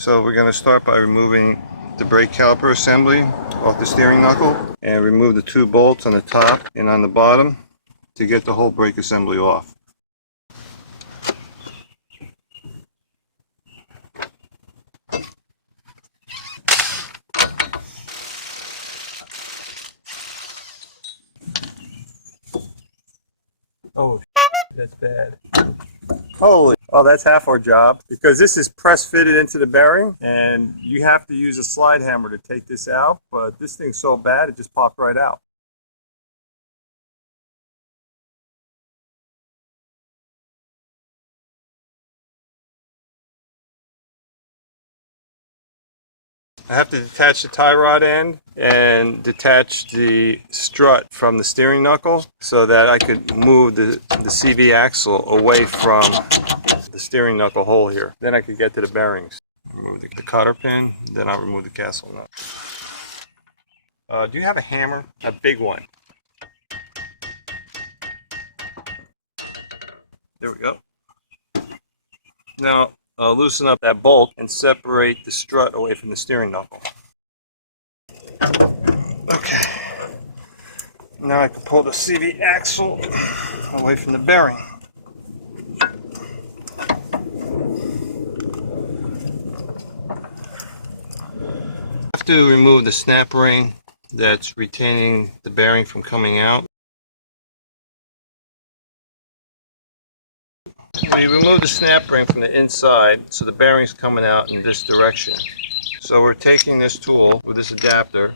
So we're going to start by removing the brake caliper assembly off the steering knuckle and remove the two bolts on the top and on the bottom to get the whole brake assembly off. Oh, that's bad. Holy! Oh, that's half our job, because this is press fitted into the bearing and you have to use a slide hammer to take this out, but this thing's so bad it just popped right out. I have to detach the tie rod end and detach the strut from the steering knuckle so that I could move the CV axle away from the steering knuckle hole here. Then I could get to the bearings. Remove the cotter pin, then I'll remove the castle nut. Do you have a hammer? A big one. There we go. Now loosen up that bolt and separate the strut away from the steering knuckle. Okay. Now I can pull the CV axle away from the bearing. I have to remove the snap ring that's retaining the bearing from coming out. We remove the snap ring from the inside so the bearing's coming out in this direction. So we're taking this tool with this adapter,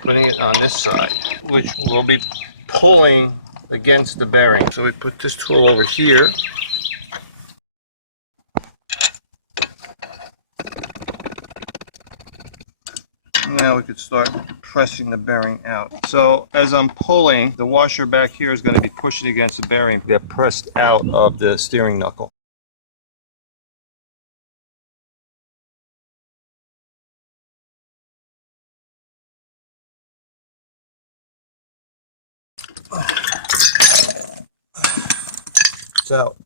putting it on this side, which will be pulling against the bearing. So we put this tool over here. Now we could start pressing the bearing out. So as I'm pulling, the washer back here is going to be pushing against the bearing to get pressed out of the steering knuckle. It's out.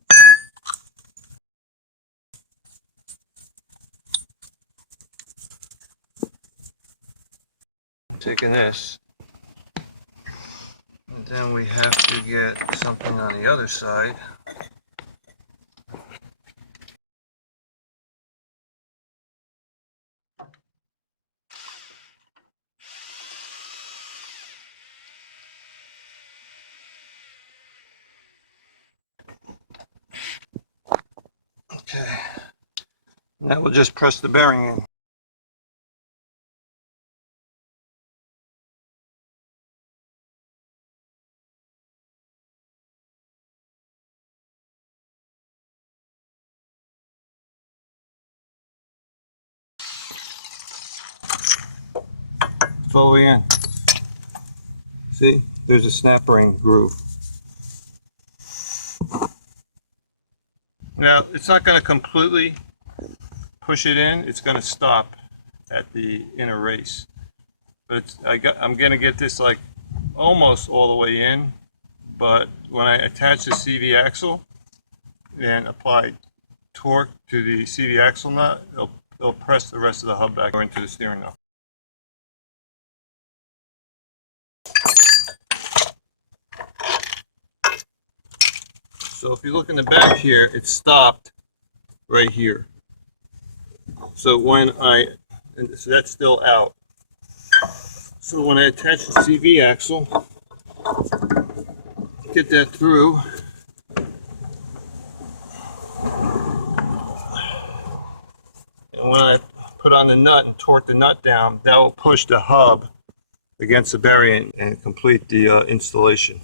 Taking this, and then we have to get something on the other side. Okay, now we'll just press the bearing in. Fully in. See, there's a snap ring groove. Now, it's not going to completely push it in. It's going to stop at the inner race. But I'm going to get this like almost all the way in. But when I attach the CV axle and apply torque to the CV axle nut, it'll press the rest of the hub back into the steering knuckle. So if you look in the back here, it stopped right here. So so that's still out. So when I attach the CV axle, get that through. And when I put on the nut and torque the nut down, that will push the hub against the bearing and complete the installation.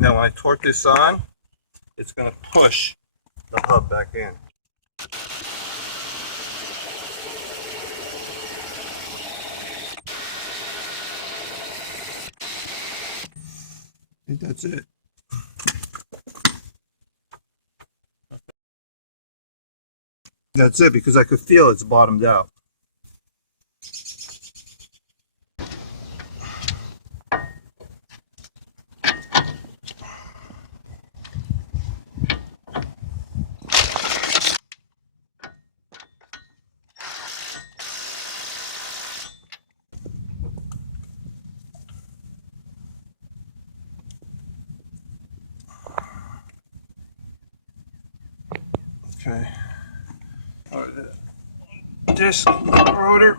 Now when I torque this on, it's going to push the hub back in. think that's it. That's it, because I could feel it's bottomed out. Okay. Disc rotor.